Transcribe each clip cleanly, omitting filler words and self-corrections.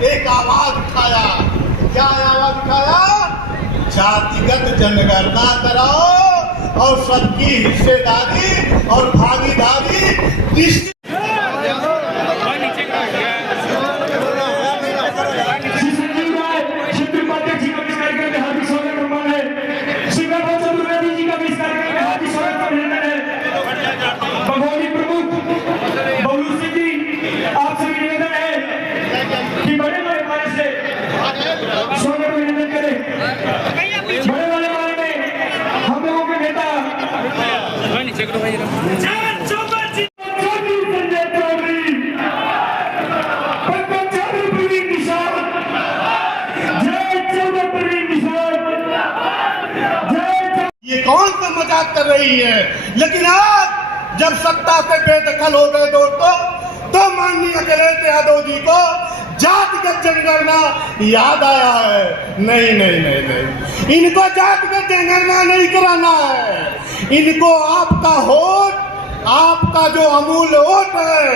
एक आवाज उठाया। क्या आवाज उठाया? जातिगत जनगणना कराओ और सबकी हिस्सेदारी और भागीदारी निश्चित। ये कौन सा मजाक कर रही है? लेकिन आज जब सत्ता से बेदखल हो गए दोस्तों, तो माननीय अखिलेश यादव जी को जातिगत जनगणना याद आया है। नहीं नहीं नहीं नहीं, इनको जातिगत जनगणना नहीं कराना है। इनको आपका वोट, आपका जो अमूल्य वोट है,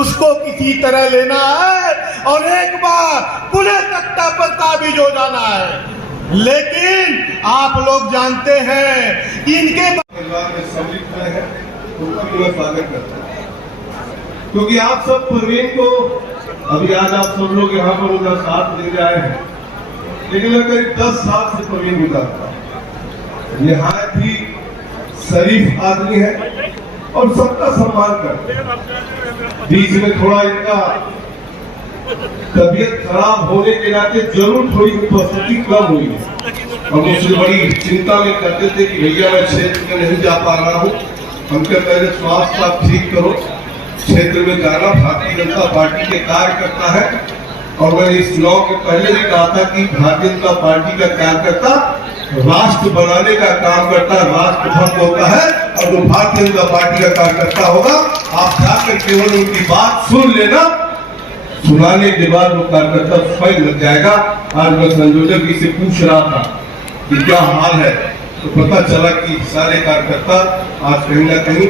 उसको किसी तरह लेना है और एक बार पुनः सत्ता पर काबिज हो जाना है। लेकिन आप लोग जानते हैं कि इनके परिवार में सम्मिलित है, उनका मैं स्वागत करता हूँ, क्योंकि आप सब परवीन को अभी आज आप सब लोग यहाँ पर उनका साथ देने आए हैं, लेकिन मैं करीब 10 साल से परवीन गुजारता हूँ। निहायत ही शरीफ आदमी है और सबका सम्मान करते हैं। बीच में थोड़ा इनका तबीयत खराब होने के नाते जरूर थोड़ी उपस्थिति कम हुई है और मुझसे बड़ी चिंता में करते थे कि भैया मैं क्षेत्र में नहीं जा पा रहा हूँ, हमके पहले स्वास्थ्य आप ठीक करो, क्षेत्र में जाना भारतीय जनता पार्टी के कार्यकर्ता है। और मैंने इस चुनाव के पहले भी कहा था कि भारतीय जनता पार्टी का कार्यकर्ता राष्ट्र बनाने का काम करता है, राष्ट्र भक्त होता है, और जो भारतीय जनता पार्टी का कार्यकर्ता होगा, आप जाकर केवल उनकी बात सुन लेना, सुनाने के बाद वो कार्यकर्ता स्वयं लग जाएगा। आज मैं संयोजक जी से पूछ रहा था कि क्या हाल है, तो पता चला कि सारे कार्यकर्ता आज कहीं ना कहीं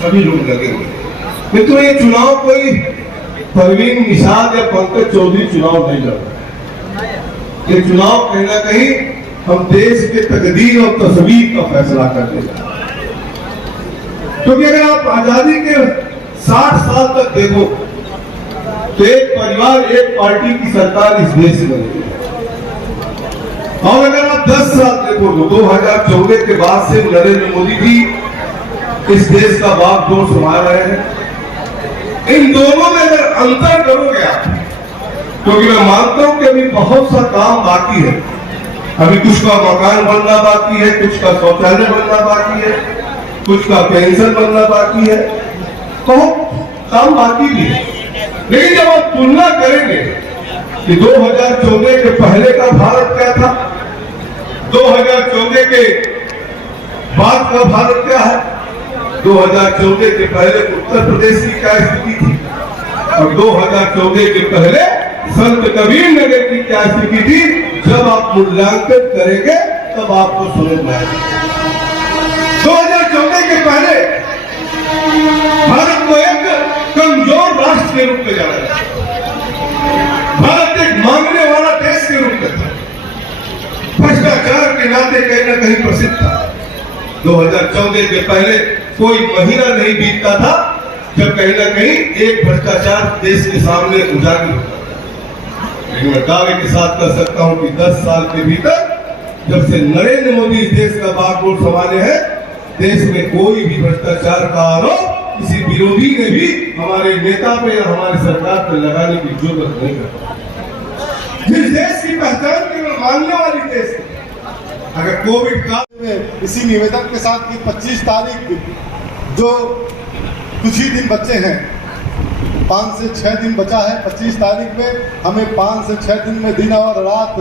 सभी लोग लगे हुए हैं। मित्रों, ये चुनाव कोई परवीन निषाद या पंकज चौधरी चुनाव नहीं लड़ रहा है। ये चुनाव कहीं ना कहीं हम देश के तकदीर और तस्वीर का फैसला करते हैं। क्योंकि अगर आप आजादी के 60 साल तक देखो तो एक परिवार, एक पार्टी की सरकार इस देश में बनी है। और अगर आप 10 साल देखो तो 2014 के बाद से नरेंद्र मोदी भी इस देश का बागडोर संभाल रहे हैं। इन दोनों में अगर अंतर करोगे आप, क्योंकि मैं मानता हूं कि अभी बहुत सा काम बाकी है, अभी कुछ का मकान बनना बाकी है, कुछ का शौचालय बनना बाकी है, कुछ का पेंशन बनना बाकी है, बहुत काम बाकी भी है। लेकिन जब आप तुलना करेंगे कि 2014 के पहले का भारत क्या था, 2014 के बाद का भारत क्या है, 2014 के पहले उत्तर प्रदेश की क्या स्थिति थी और 2014 के पहले संत कबीर नगर की क्या स्थिति थी, जब आप मूल्यांकन करेंगे तब आपको समझ में आएगा। 2014 के पहले भारत को एक कमजोर राष्ट्र के रूप में जाना जाता, भारत एक मांगने वाला देश के रूप में था, भ्रष्टाचार के नाते कहीं ना कहीं प्रसिद्ध था। 2014 के पहले कोई महीना नहीं बीतता था जब कहीं ना कहीं एक भ्रष्टाचार देश के सामने उजागर होता था। लेकिन मैं दावे के साथ कर सकता हूं कि 10 साल के भीतर जब से नरेंद्र मोदी इस देश का बागडोर संभाले हैं, देश में कोई भी भ्रष्टाचार का आरोप किसी विरोधी ने भी हमारे नेता पे या हमारी सरकार पे लगाने की जरूरत नहीं करता। जिस देश की पहचान केवल मानने वाली देश है, अगर कोविड काल में इसी निवेदन के साथ कि 25 तारीख जो कुछ ही दिन बचे हैं, 5 से 6 दिन बचा है, 25 तारीख में हमें 5 से 6 दिन में दिन और रात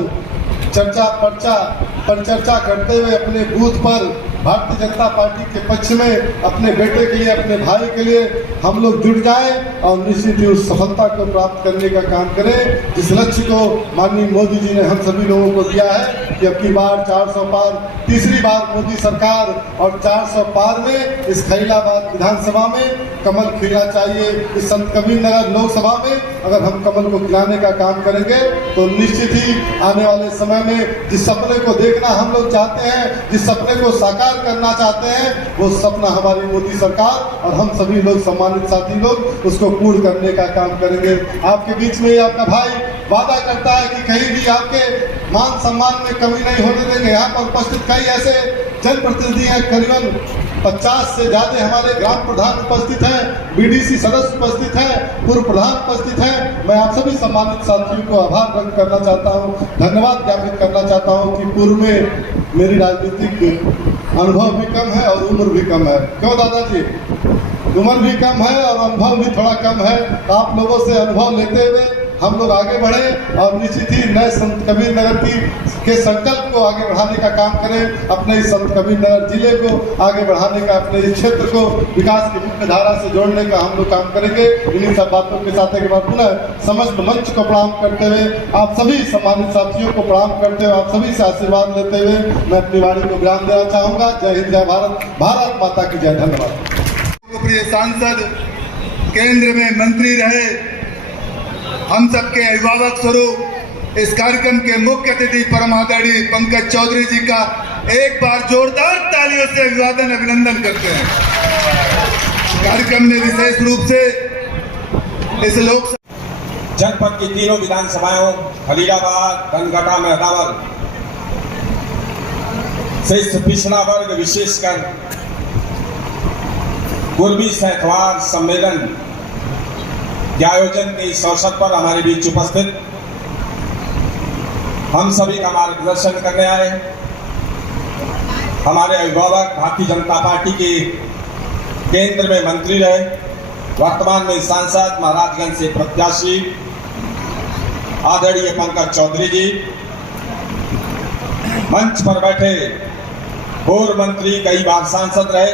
परिचर्चा करते हुए अपने बूथ पर भारतीय जनता पार्टी के पक्ष में अपने बेटे के लिए, अपने भाई के लिए हम लोग जुट जाएं और निश्चित ही उस सफलता को प्राप्त करने का काम करें जिस लक्ष्य को माननीय मोदी जी ने हम सभी लोगों को दिया है कि अब की बार 400 पार, तीसरी बार मोदी सरकार, और 400 पार में इस खैलाबाद विधानसभा में कमल खिलना चाहिए। इस संत कबीर नगर लोकसभा में अगर हम कमल को खिलाने का काम करेंगे तो निश्चित ही आने वाले समय में जिस सपने को देखना हम लोग चाहते हैं, जिस सपने को साकार करना चाहते हैं, वो सपना हमारी मोदी सरकार और हम सभी लोग सम्मानित साथी लोग उसको पूर्ण करने का काम करेंगे। आपके बीच में आपका भाई वादा करता है कि कहीं भी आपके मान सम्मान में कमी नहीं होने देंगे। यहाँ पर उपस्थित कई ऐसे जनप्रतिनिधि हैं, करीबन 50 से ज्यादा हमारे ग्राम प्रधान उपस्थित हैं, बीडीसी सदस्य उपस्थित हैं, पूर्व प्रधान उपस्थित हैं। मैं आप सभी सम्मानित साथियों को आभार व्यक्त करना चाहता हूँ, धन्यवाद ज्ञापित करना चाहता हूँ कि पूर्व में मेरी राजनीतिक अनुभव भी कम है और उम्र भी कम है। क्यों दादाजी? उम्र भी कम है और अनुभव भी थोड़ा कम है। आप लोगों से अनुभव लेते हुए हम लोग आगे बढ़े और निश्चित ही नए संत कबीर नगर के संकल्प को आगे बढ़ाने का काम करें। अपने इस संत कबीर नगर जिले को आगे बढ़ाने का, अपने इस क्षेत्र को विकास की मुख्य धारा से जोड़ने का हम लोग काम करेंगे। इन्हीं सब बातों के साथ एक बार पुनः समस्त मंच को प्रणाम करते हुए, आप सभी सम्मानित साथियों को प्रणाम करते हुए, आप सभी से आशीर्वाद लेते हुए मैं अपनी वाणी को विराम देना चाहूँगा। जय हिंद, जय भारत, भारत माता की जय। धन्यवाद। प्रिय सांसद, केंद्र में मंत्री रहे, हम सबके अभिभावक स्वरूप इस कार्यक्रम के मुख्य अतिथि परम आदरणीय पंकज चौधरी जी का एक बार जोरदार तालियों से अभिवादन, अभिनंदन करते हैं। कार्यक्रम में विशेष रूप से इस लोक जनपद की तीनों विधानसभाओं खलीलाबाद, धनघटा, मेहदावल से इस पिछड़ा वर्ग विशेषकर पूर्वी सैकवार सम्मेलन के आयोजन के इस अवसर पर हमारे बीच उपस्थित हम सभी का मार्गदर्शन करने आए हमारे अभिभावक, भारतीय जनता पार्टी के केंद्र में मंत्री रहे, वर्तमान में सांसद, महाराजगंज से प्रत्याशी आदरणीय पंकज चौधरी जी, मंच पर बैठे पूर्व मंत्री, कई बार सांसद रहे।